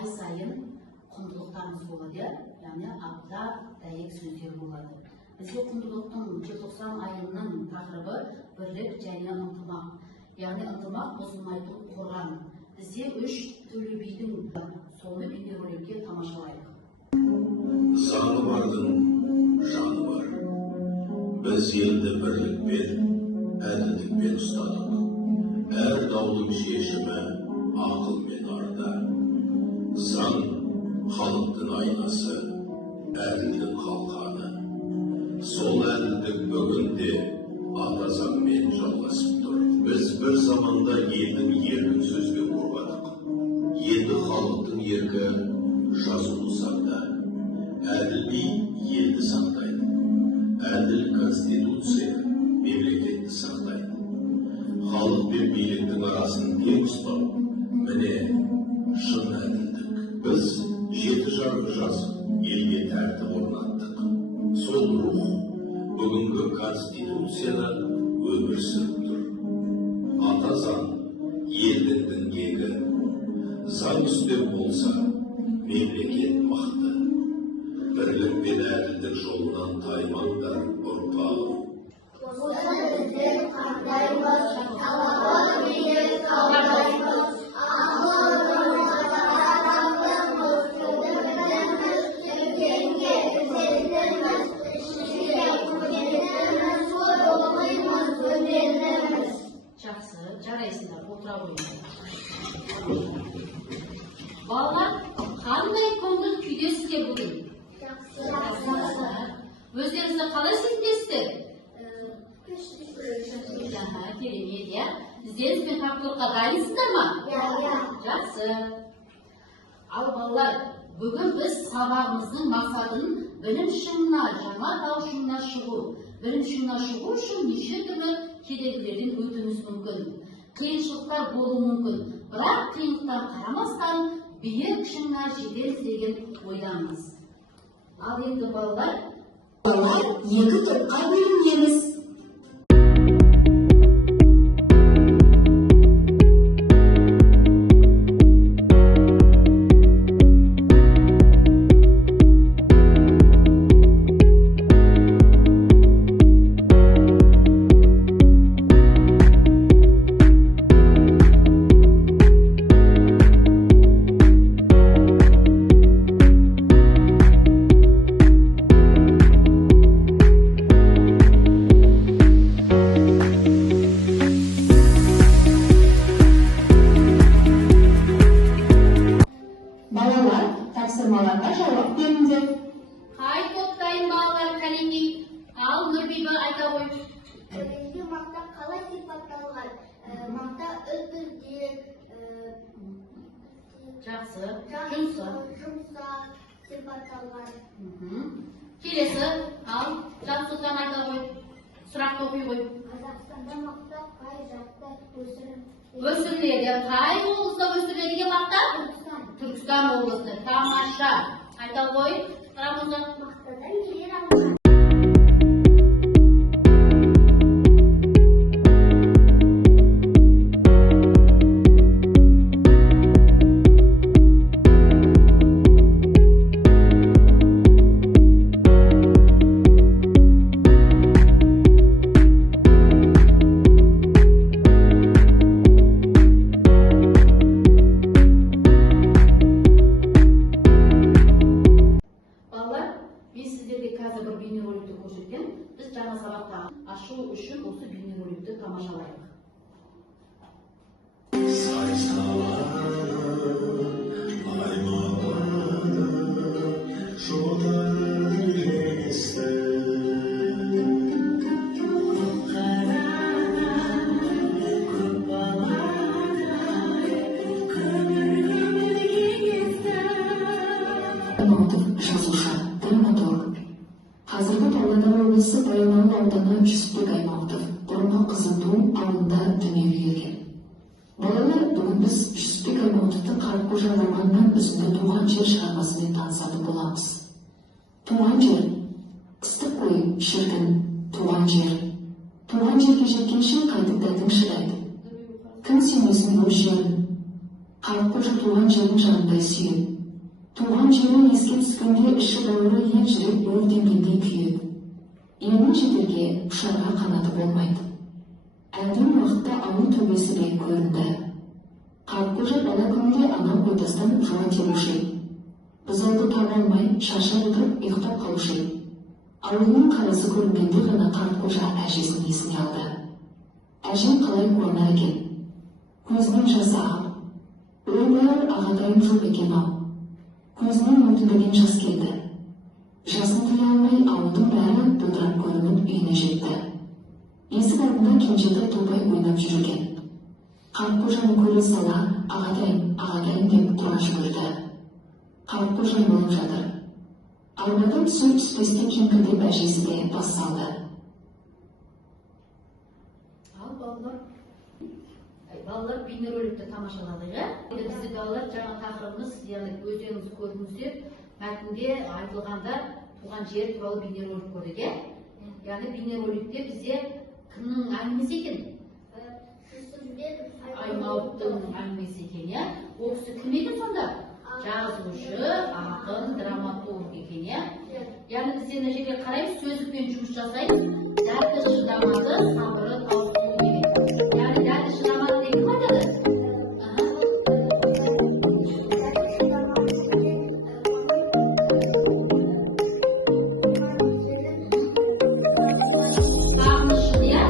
ай сайын құндылықтарымыз болады, яғни апта дәйек сөздер болады. Бізде құндылықтың желтоқсан айының тақырыбы бірлік және ынтымақ. Яғни ынтымақ бұзылмайтын қорған. Бізде 3 Төле бидің соны бейнероликке тамашалайық. Заңы бардың жаны бар. Біз елді бірлікпен, әділдікпен ұстадық. Әр даудың шешімі ақылмен арда. Заң халықтың айнасы, әділдің қалқаны. Сол әділдік бүгінде ата заңмен жалғасып тұр. Біз бір заманда елдің еркін сөзбен қорғадық. Енді халықтың еркі жазулы заңда. Әділ би елді сақтайды. Әділ конституция мемлекетті сақтайды. Халық пен биліктің арасын тең ұстау, міне шын әділдік. Біз 7 жарғы жазып, елге тәртіп орнаттық. Сол рух бүгінгі конституцияда өмір сүріп тұр. Ата заң елдің діңгегі. Заң үстем болса, мемлекет мықты. Бірлік пен әділдік жолынан таймаңдар ұрпағым. Осы біздер қандаймыз, талабы биік қалдаймыз. Жақсы, жарайсыңдар, отыра қойыңдар. Балалар, қандай көңіл күйдесіздер бүгін? Жақсы. Өздеріңізді қалай сезінесіздер? Керемет, иә? Ізденіс пен тапқырлыққа дайынсыздар ма? Иә. Жақсы. Ал балалар, бүгін біз сабағымыздың мақсатын білім шыңына, жаңа тау шыңына шығу. Білім шыңына шығу үшін неше түрлі кедергілерден өтуіміз мүмкін. Қиыншылықтар болуы мүмкін. Бірақ қиындықтан қарамастан биік шыңына жетеміз деген ойдамыз. Ал енді балалар, екі топқа бөлінеміз. Тапсырмаларға жауап беріңдер. қай топтайын балалар кәлеки? Ал Нұрбибі айта қой. Әуелгі мақта қалай сипатталған? Мақта өткізген, Жақсы, жұмсақ. жұмсақ сипатталған. Келесі, ал Жансұлтан айта қой. Сұрақты оқи қой. Қазақстанда мақта қай жақта Өсіріледі. Қай облыста өсіріледі деген мақта? Түркістан облысы. Тамаша. Айта қой. Рамаза. Мақтадан келер алған. Қазір бір бейнероликті көрсеткен. Біз жаңа сабақта ашу үшін осы бейнероликті тамашалайық. Қазіргі Павлодар облысы Баянауыл ауданы Жүсіпбек Аймауытов бұрынғы Қызылту ауылында дүниеге келген. Балалар, бүгін біз Жүсіпбек Аймауытовтың Қарақожа романынан үзінді туған жер шығармасымен танысатын боламыз. Туған жер, ыстық қой, шіркін, туған жер. Туған жерге жеткенше қайтып дәтің шыдайды. Кім сүймесін өз жерін. Қалыпқожа туған жерін жанындай сүйіп, туған жерін еске түскенде іші бауыры ет жүрек өртенгендей күйіп, елінің жетерге ұшарға қанаты болмайды. Әлден уақытта ауыл төбесі биік көрінді. Қалыпқожа бала күнінде анау қойтастан жуа теруші еді. Бұзауды таба алмай шаршап отырып ұйықтап қалушы еді. Ауылының қарасы көрінгенде ғана Қалыпқожа әжесінің есіне алды. Әжем қалай қуанар екен? Көзінен жас ағып, өлмелер ағатайым жоқ екен-ау. Көзінен мөлтілдеген жас келді. Жасын тыя алмай ауылдың бәрі бұлдырап көрініп үйіне жетті. Есік алдында кенжетай топай ойнап жүр екен. Қалыпқожаны көре сала ағатайым деп тұра жүгірді. Қалыпқожа болып жатыр. Арбадан түсіп түспестен жеңкілдеп әжесі де бас салды. Ал балалар бейнероликті тамашаладық, иә? Бізді балалар жаңа тақырыбымыз, яғни өздеріңіз көрдіңіздер, мәтінде айтылғанда туған жер туралы бейнеролик көрдік, иә? Яғни бейнероликте бізде кімнің әңгімесі екен? Аймауыттың әңгімесі екен, иә? Ол кісі кім екен сонда? Жазушы, ақын, драматург екен, иә? Яғни біз ена жерге қараймыз, сөздікпен жұмыс жасаймыз, дәті шыдамады, сабыры таусылу керек. Яғни дәті шыдамады деген қай деді? Сағынышы, иә?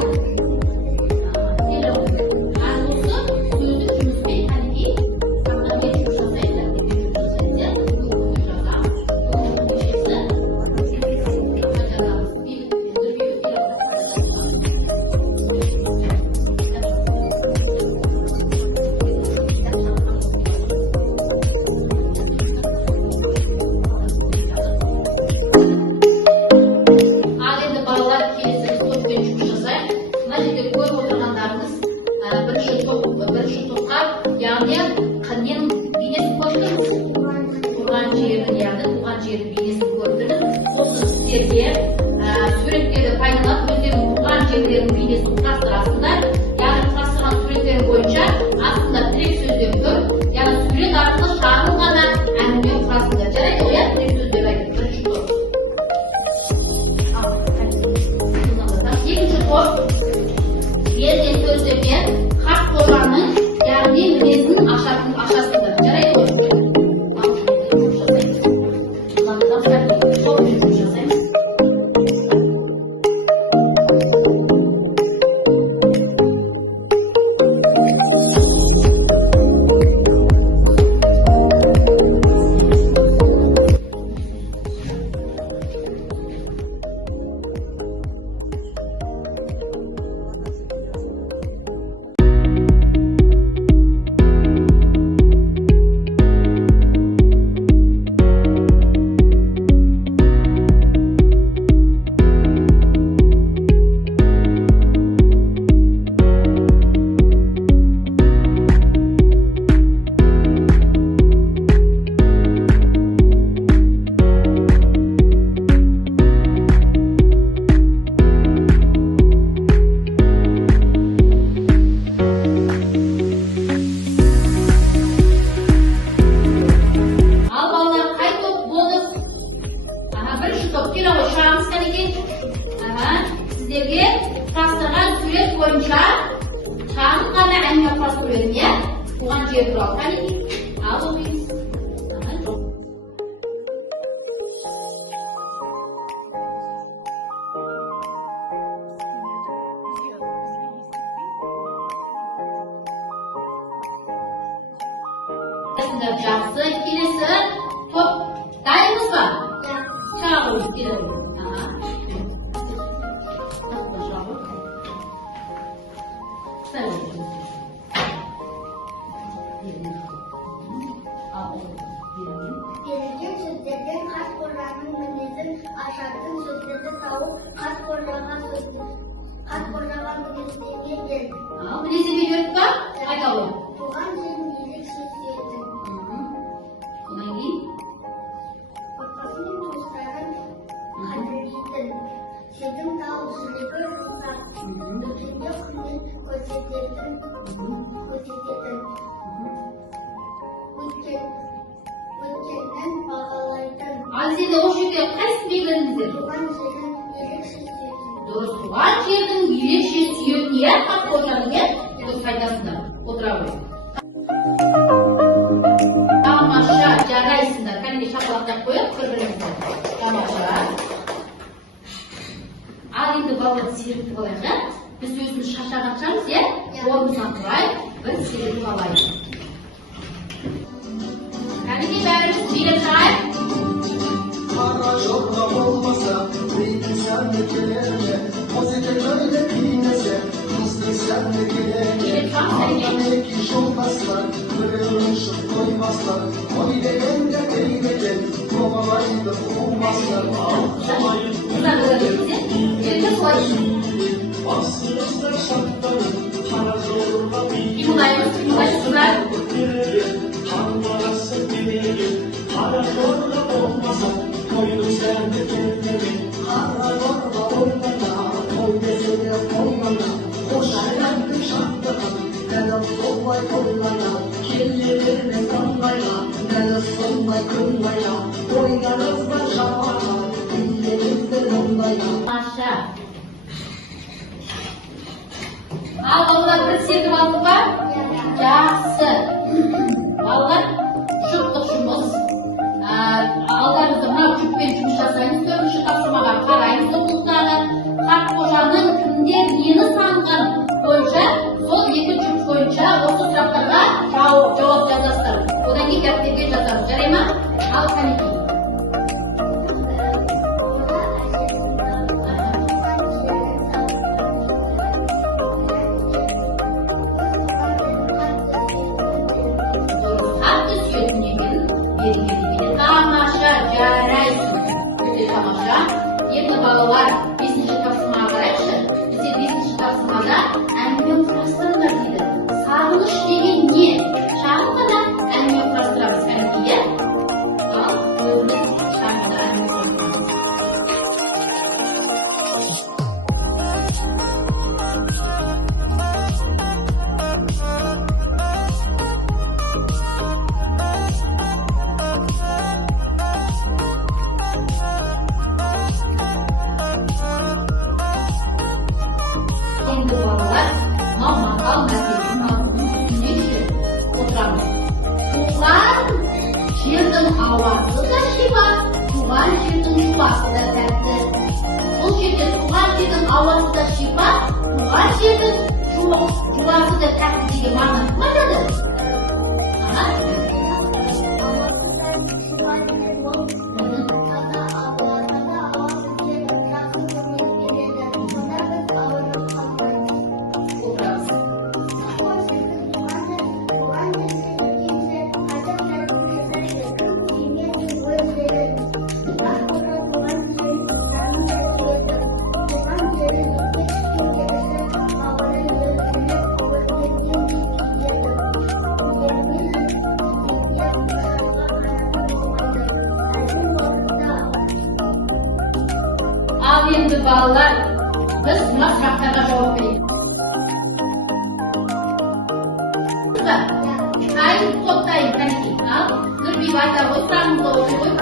Бірінші топқа, яғни қыннен бейнесін көрдіңіз. Туған жердің бейнесін көрдіңіз. Осы сіздерге суреттерді пайдаланып, өздерінің туған жерлерінің бейнесін құрастырасыңдар. Яғни құрастырған суреттер бойынша астында тірек сөздер көп. Яғни сурет арқылы шағын ғана әңгіме құрасыңдар. Жарайды ғой, иә? Тірек сөздер айтып, бірінші топ. Екінші топ, берген сөздерден Қалыпқожаның, яғни мінезін ашасыңдар. Жарайды ғой? Сіздерге құрастырған сурет бойынша шағын ғана әңгіме құрастыру едім, иә? Туған жер туралы. Қане? Ал оқимыз. Жақсы, келесі топ дайынбыз ба? Шағын келеді. Берілген сөздерден Қалыпқожаның мінезін ашатын сөздерді тауып, Қалыпқожаға мінездеме берді. Мінездеме берді ба? Айта ғой. Туған жерін ерекше сүйеді. Одан кейін? Отбасы мен туыстарын қадірлейтін. Сезім тауып жүрегі жұмсақ. Өткенде құрмет көрсететін. сенде осы жерде қайсысын белгіледіңіздер? туған жерін ерекше сүйетін. Дұрыс, туған жердің ерекше сүйетін, иә, Қартқожаның, иә? Дұрыс айтасыңдар. Отыра ғой. Тамаша, жарайсыңдар. Кәдімгі шапалақтап қояйық бір-бірімізді. Тамаша. Ал енді балалар сүйретіп алайық, иә? Біз өзіміз шашағаншамыз, иә? Орнымыздан тұрайық, бір сүйретіп алайық. Кәдімгі бәріміз сүйретіп шығайық. Kara çorba olmasa, zeytin sen de gelerle, Hazreti böyle dinlese, Mısır sen de gelerle, Ağlamak iş olmazlar, kırılmışım koymazlar, O bir de yenge peynirler, Kovalaydı olmazlar, Ağlamayın, bastırırsa şartları, Kara çorba Dimulai. Tanrısı bilir, Kara çorba olmasa, koydum sen de kendimi. Kara çorba olmasa, koy desene koymana. Koşarlandım şartlara, neler solvay koymana. Kirlilerine kanlayla, neler solvay kırmayla. Oynarız başamana, dillerimde donlayla. Maşa. Al ballar bir sevdim aldı var. Жақсы. Балалар, жұптық жұмыс. Алдарыңызда мынау жүппен жұмыс жасаймыз. 4-ші тапсырмаға қараймыз оқулықтағы. Қартқожаның кімдер нені сағынған бойынша, сол 2 жүп бойынша осы сұрақтарға жауап жазасыздар. Одан кейін дәптерге жазамыз. Жарай ма? Ал Қанекей. Тамаша, жарайсың. Өте тамаша. Енді балалар 5-ші тапсырмаға қарайықшы. Бізде 5-ші тапсырмада әңгіме құрастырыңдар дейді. Сағыныш деген не? Шағын ғана әңгіме құрастырамыз. Кәнекей, иә? Ал, өзіміз шағын ғана әңгіме құрастырамыз. Енді балалар, мақал мәтелдің үстіне отырамыз. Туған жердің ауасы да шипа, туған жердің шипасы да тәтті. Бұл жерде туған жердің ауасы да шипа, туған жердің жуасы да тәтті деген мағына кім айтады? Ал енді балалар, біз мына сұрақтарға жауап берейік. Қайын топтайын, Кәнекей. Ал, Нұрбек айта ғой, сұрағыңызды оқи ғой.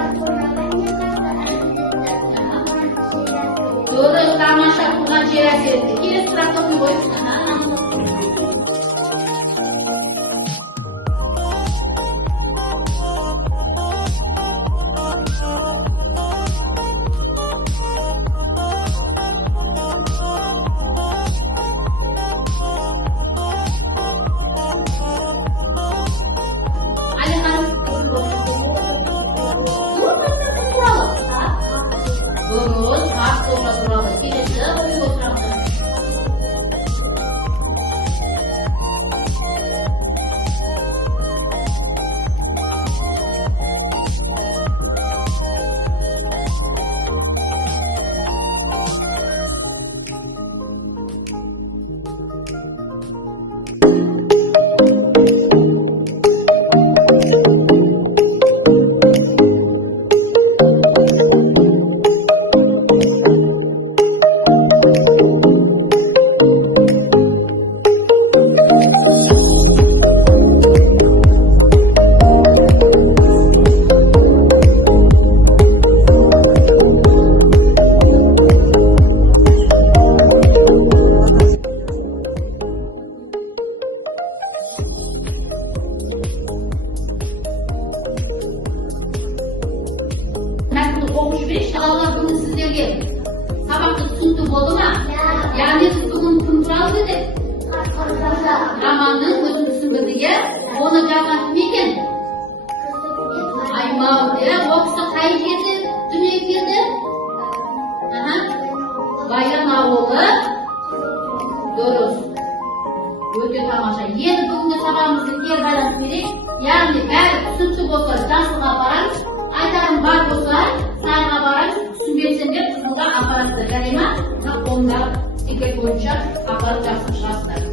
Дұрыс, тамаша, туған жер әсер етті. Келесі сұрақты оқи ғой. Дұрыс, Қартқожа туралы. Келесі ой отырамыз. оқушы балалар бүгін сіздерге сабақты түсінікті болды ма? Яғни біз бүгін кім туралы дедік? Романның өзін түсіндірді, иә? Оны жазған кім екен? Аймауыт, иә? Ол кісі қай жерде дүниеге келді? Баян ауылы. Дұрыс. Өте тамаша. Енді бүгінгі сабағымызды кері байланып берейік. Яғни бәрі түсінікті болса жасылға барамыз, айтарым бар болса сарыға барамыз, түсінбесеңдер қызылға апарасыздар. Жарай ма? Қолында тикет бойынша апарып жақсы шығасыздар.